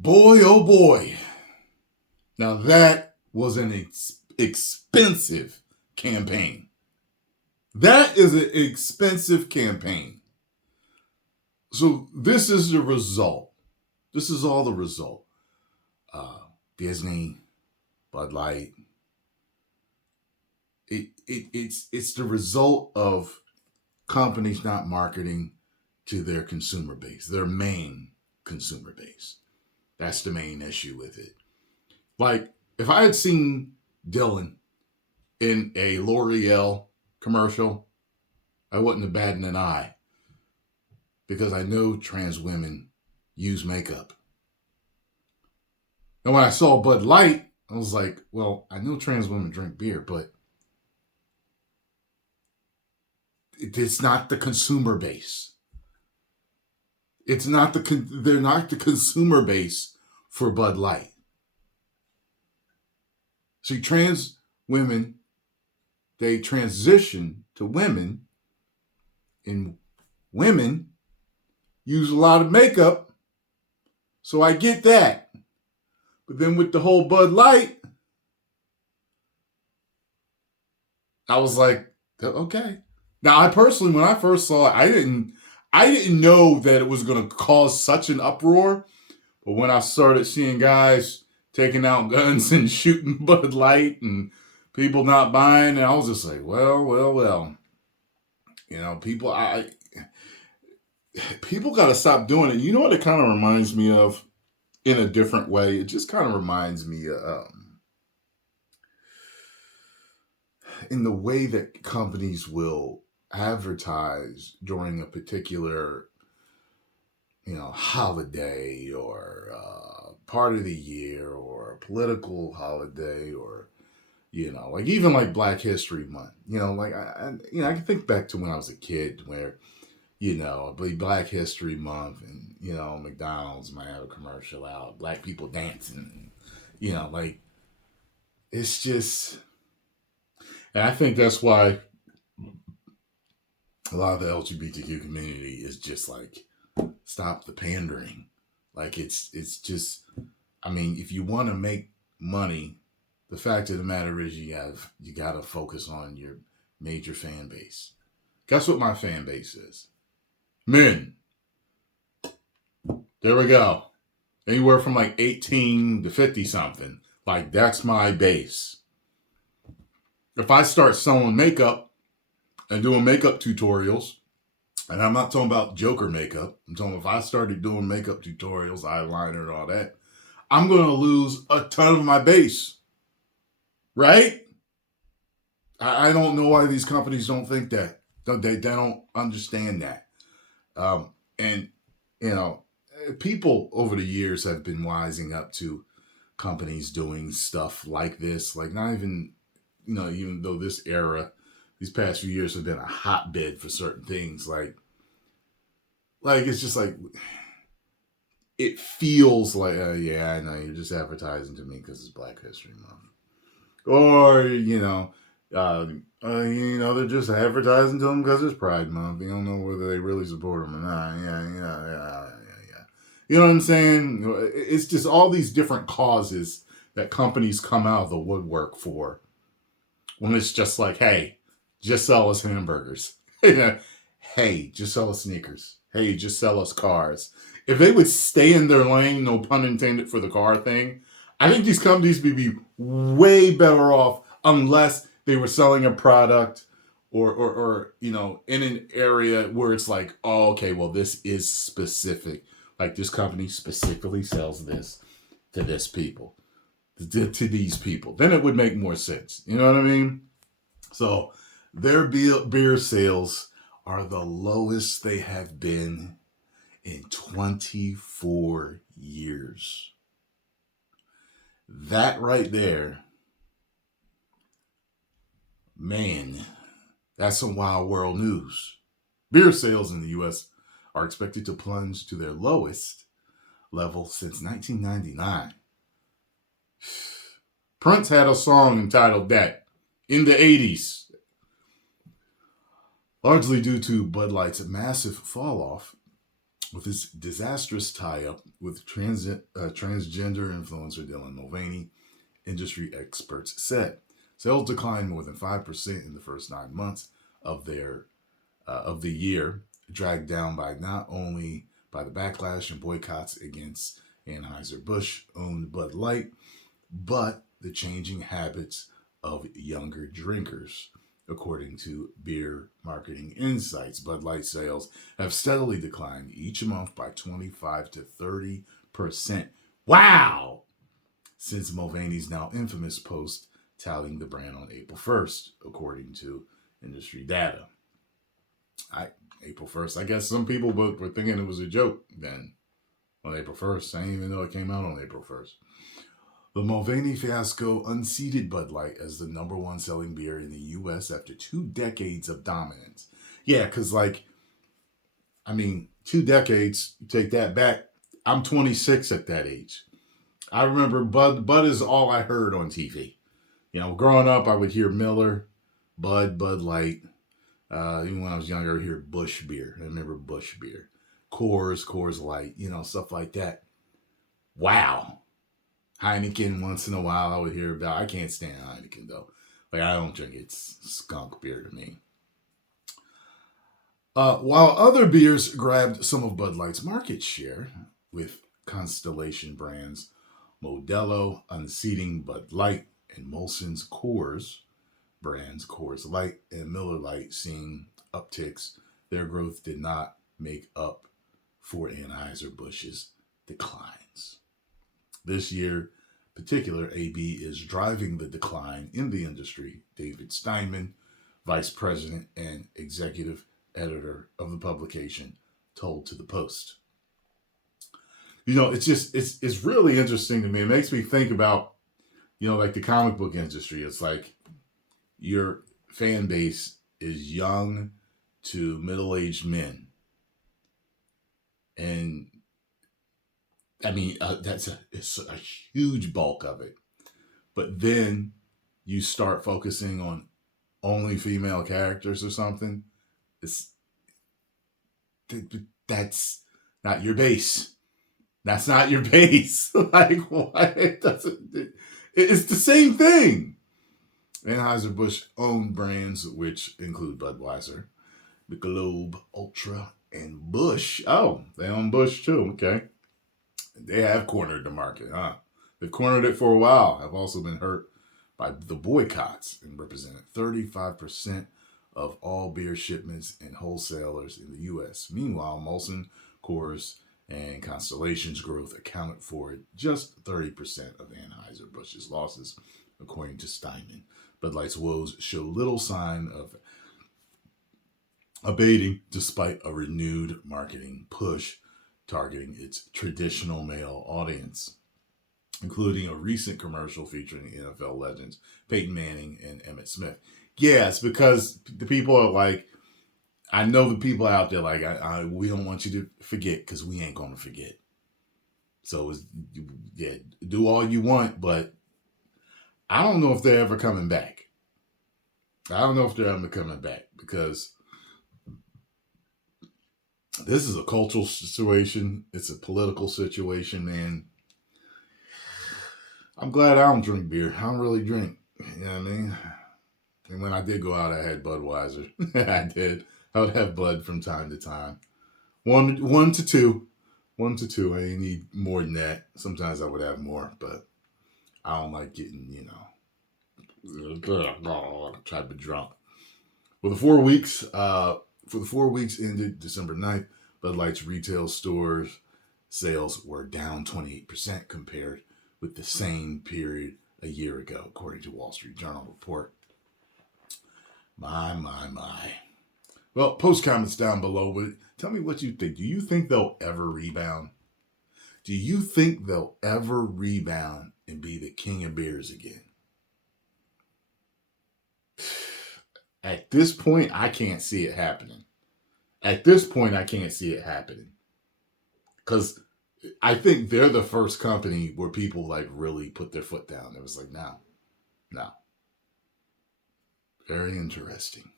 Boy, oh boy. Now that was an expensive campaign. That is an expensive campaign. So this is the result. This is all the result. Disney, Bud Light. It's the result of companies not marketing to their consumer base, their main consumer base. That's the main issue with it. Like, if I had seen Dylan in a L'Oreal commercial, I wouldn't have batted an eye because I know trans women use makeup. And when I saw Bud Light, I was like, well, I know trans women drink beer, but it's not the consumer base. They're not the consumer base for Bud Light. See, trans women, they transition to women, and women use a lot of makeup, so I get that. But then with the whole Bud Light, I was like, okay. Now, I personally, when I first saw it, I didn't know that it was going to cause such an uproar. But when I started seeing guys taking out guns and shooting Bud Light and people not buying, and I was just like, well. You know, people got to stop doing it. You know what it kind of reminds me of in a different way? It just kind of reminds me in the way that companies will advertise during a particular, holiday or part of the year or a political holiday or, like even like Black History Month, I can think back to when I was a kid where, Black History Month and, McDonald's might have a commercial out, black people dancing, it's just, and I think that's why a lot of the LGBTQ community is just like, stop the pandering. Like it's just, if you want to make money, the fact of the matter is you got to focus on your major fan base. Guess what my fan base is? Men. There we go. Anywhere from like 18 to 50 something. Like that's my base. If I start selling makeup and doing makeup tutorials, and I'm not talking about Joker makeup, I'm talking if I started doing makeup tutorials, eyeliner and all that, I'm going to lose a ton of my base. Right? I don't know why these companies don't think that. They don't understand that. And, people over the years have been wising up to companies doing stuff like this. Like not even, even though this era, these past few years have been a hotbed for certain things. Like it's just like, it feels like, yeah, I know, you're just advertising to me because it's Black History Month. Or, they're just advertising to them because it's Pride Month. You don't know whether they really support them or not. Yeah. You know what I'm saying? It's just all these different causes that companies come out of the woodwork for. When it's just like, hey, just sell us hamburgers. Hey, just sell us sneakers. Hey, just sell us cars. If they would stay in their lane, no pun intended for the car thing, I think these companies would be way better off unless they were selling a product or in an area where it's like, oh, okay, well, this is specific. Like this company specifically sells this to this people, to these people. Then it would make more sense. You know what I mean? So their beer sales are the lowest they have been in 24 years. That right there, man, that's some wild world news. Beer sales in the U.S. are expected to plunge to their lowest level since 1999. Prince had a song entitled that in the 80s. Largely due to Bud Light's massive fall off, with his disastrous tie-up with transgender influencer Dylan Mulvaney, industry experts said. Sales declined more than 5% in the first 9 months of the year, dragged down by not only by the backlash and boycotts against Anheuser-Busch owned Bud Light, but the changing habits of younger drinkers. According to Beer Marketing Insights, Bud Light sales have steadily declined each month by 25 to 30%. Wow! Since Mulvaney's now infamous post touting the brand on April 1st, according to industry data. April 1st, I guess some people were thinking it was a joke then on April 1st. I didn't even know it came out on April 1st. The Mulvaney fiasco unseated Bud Light as the number one selling beer in the U.S. after 2 decades of dominance. Yeah, because 2 decades, take that back. I'm 26 at that age. I remember Bud is all I heard on TV. Growing up, I would hear Miller, Bud Light. Even when I was younger, I would hear Busch beer. I remember Busch beer. Coors Light, stuff like that. Wow. Heineken once in a while I would hear about. I can't stand Heineken though. I don't drink it. It's skunk beer to me. While other beers grabbed some of Bud Light's market share with Constellation brands Modelo unseating Bud Light and Molson's Coors brands Coors Light and Miller Lite seeing upticks, their growth did not make up for Anheuser-Busch's declines. This year, particular, AB is driving the decline in the industry. David Steinman, vice president and executive editor of the publication, told to the Post. It's really interesting to me. It makes me think about, the comic book industry. It's like your fan base is young to middle-aged men. And it's a huge bulk of it. But then you start focusing on only female characters or something. That's not your base. That's not your base. Why? It's the same thing. Anheuser-Busch owned brands, which include Budweiser, Michelob Ultra, and Busch. Oh, they own Busch too. Okay. They have cornered the market, huh? They've cornered it for a while. Have also been hurt by the boycotts and represented 35% of all beer shipments and wholesalers in the U.S. Meanwhile, Molson, Coors, and Constellation's growth accounted for just 30% of Anheuser-Busch's losses, according to Steinman. Bud Light's woes show little sign of abating despite a renewed marketing push targeting its traditional male audience, including a recent commercial featuring NFL legends Peyton Manning and Emmitt Smith. Yeah, it's because the people are like, I know the people out there like, we don't want you to forget because we ain't going to forget. So, do all you want, but I don't know if they're ever coming back. Because this is a cultural situation. It's a political situation, man. I'm glad I don't drink beer. I don't really drink. You know what I mean? And when I did go out, I had Budweiser. I did. I would have Bud from time to time. One to two. I didn't need more than that. Sometimes I would have more, but I don't like getting, try to be drunk. Well, for the 4 weeks ended December 9th, Bud Light's retail stores sales were down 28% compared with the same period a year ago, according to Wall Street Journal report. My. Well, post comments down below, but tell me what you think. Do you think they'll ever rebound? Do you think they'll ever rebound and be the king of beers again? At this point, I can't see it happening. Because I think they're the first company where people really put their foot down. It was like, no. Very interesting.